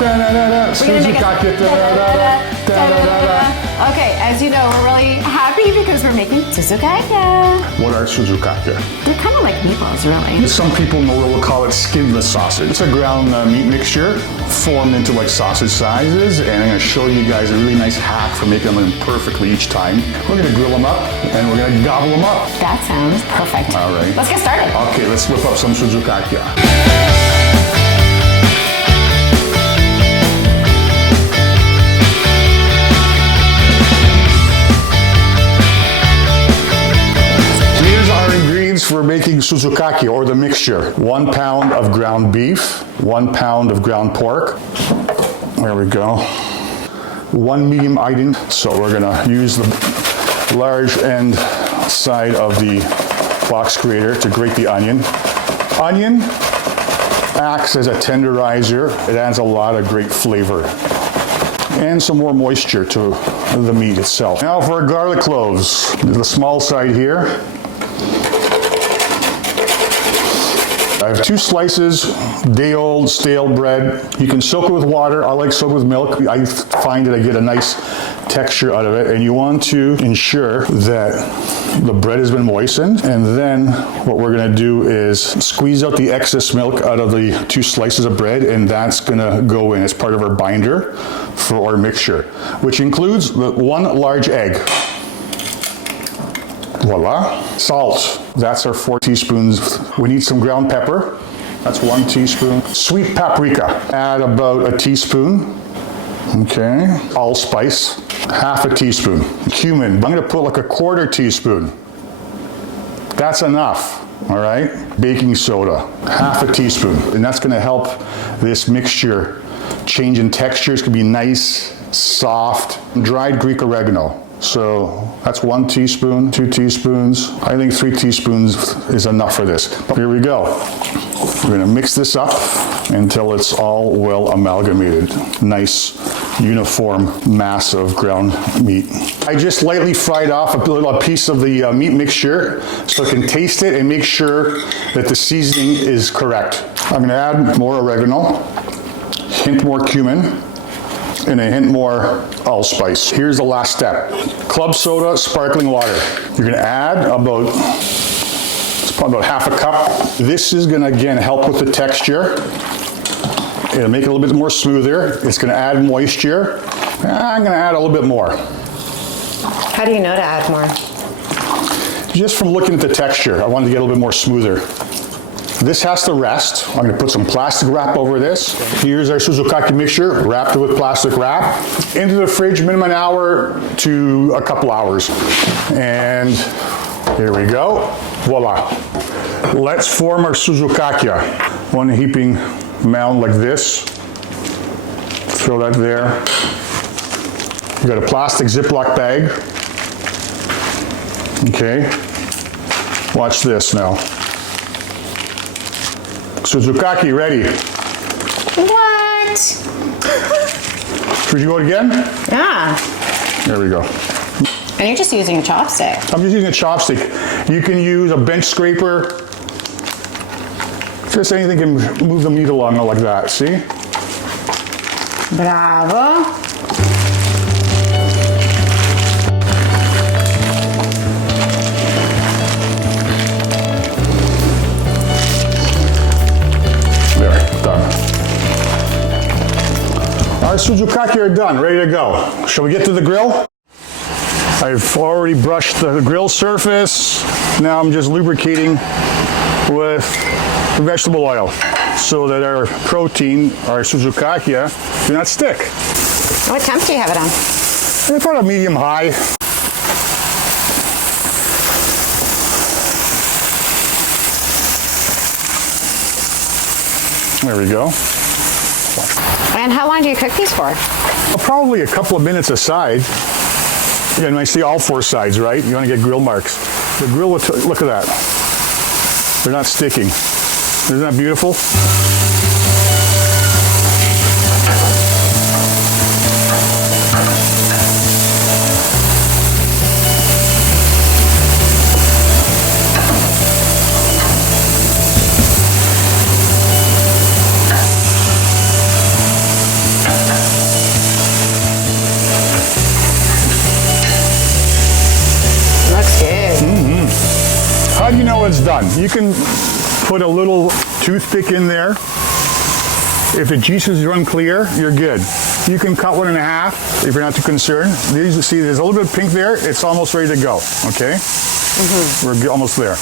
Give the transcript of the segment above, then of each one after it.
Da-da-da-da. Suzukaki. Okay, as you know, we're really happy because we're making suzukakya. What are Suzukakya? They're kind of like meatballs, really. Some people in the world will call it skinless sausage. It's a ground meat mixture formed into like sausage sizes, and I'm going to show you guys a really nice hack for making them perfectly each time. We're going to grill them up, and we're going to gobble them up. That sounds perfect. All right. Let's get started. Okay, let's whip up some Suzukakya. For making suzukaki, or the mixture. 1 pound of ground beef, 1 pound of ground pork. There we go. 1 medium onion. So we're gonna use the large end side of the box grater to grate the onion. Onion acts as a tenderizer. It adds a lot of great flavor and some more moisture to the meat itself. Now for our garlic cloves, the small side here. I have 2 slices day-old stale bread. You can soak it with water. I like soak with milk. I find that I get a nice texture out of it, and you want to ensure that the bread has been moistened. And then what we're going to do is squeeze out the excess milk out of the 2 slices of bread, and that's going to go in as part of our binder for our mixture, which includes the 1 large egg. Voila. Salt. That's our 4 teaspoons. We need some ground pepper. That's 1 teaspoon. Sweet paprika. Add about a teaspoon. Okay. Allspice. Half a teaspoon. Cumin. I'm going to put like a 1/4 teaspoon. That's enough. All right. Baking soda. Half a teaspoon. And that's going to help this mixture change in texture. It's going to be nice, soft. Dried Greek oregano. So that's 1 teaspoon, 2 teaspoons. I think 3 teaspoons is enough for this. Here we go. We're gonna mix this up until it's all well amalgamated. Nice, uniform mass of ground meat. I just lightly fried off a piece of the meat mixture so I can taste it and make sure that the seasoning is correct. I'm gonna add more oregano, hint more cumin, and a hint more allspice. Here's the last step. Club soda, sparkling water. You're gonna add about half a cup. This is gonna, again, help with the texture. It'll make it a little bit more smoother. It's gonna add moisture. I'm gonna add a little bit more. How do you know to add more? Just from looking at the texture, I wanted to get a little bit more smoother. This has to rest. I'm going to put some plastic wrap over this. Here's our suzukaki mixture, wrapped with plastic wrap. Into the fridge, minimum an hour to a couple hours. And here we go. Voila. Let's form our suzukakya. 1 heaping mound like this. Throw that there. You got a plastic Ziploc bag. Okay. Watch this now. Suzukaki ready. What? Should you go again? Yeah. There we go. And you're just using a chopstick. I'm just using a chopstick. You can use a bench scraper. Just anything can move the meat along like that, see? Bravo. Our suzukaki are done, ready to go. Shall we get to the grill? I've already brushed the grill surface. Now I'm just lubricating with vegetable oil so that our protein, our suzukakya, do not stick. What temp do you have it on? About a medium high. There we go. And how long do you cook these for? Probably a couple of minutes aside. Again, I see all 4 sides, right? You want to get grill marks. The grill, look at that. They're not sticking. Isn't that beautiful? done. You can put a little toothpick in there. If the juices run clear, you're good. You can cut one in half if you're not too concerned. These, see, there's a little bit of pink there. It's almost ready to go, okay? We're almost there.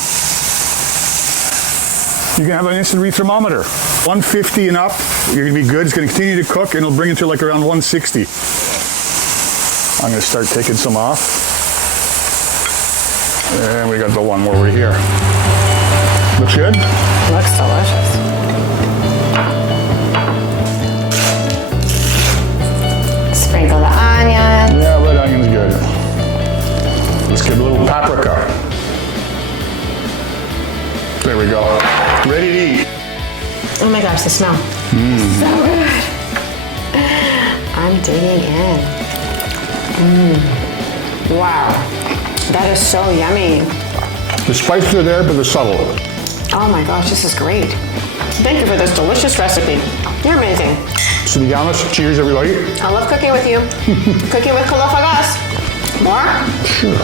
You can have an instant read thermometer. 150 and up, you're gonna be good. It's gonna continue to cook and it'll bring it to like around 160. I'm gonna start taking some off. And we got the one more over here. Looks good? Looks delicious. Sprinkle the onion. Yeah, red onion's good. Let's get a little paprika. There we go. Ready to eat. Oh my gosh, the smell. So good. I'm digging in. Wow. That is so yummy. The spices are there, but they're subtle. Oh my gosh, this is great. Thank you for this delicious recipe. You're amazing. So to be honest, cheers everybody. I love cooking with you. Cooking with kalofagas. More? Sure.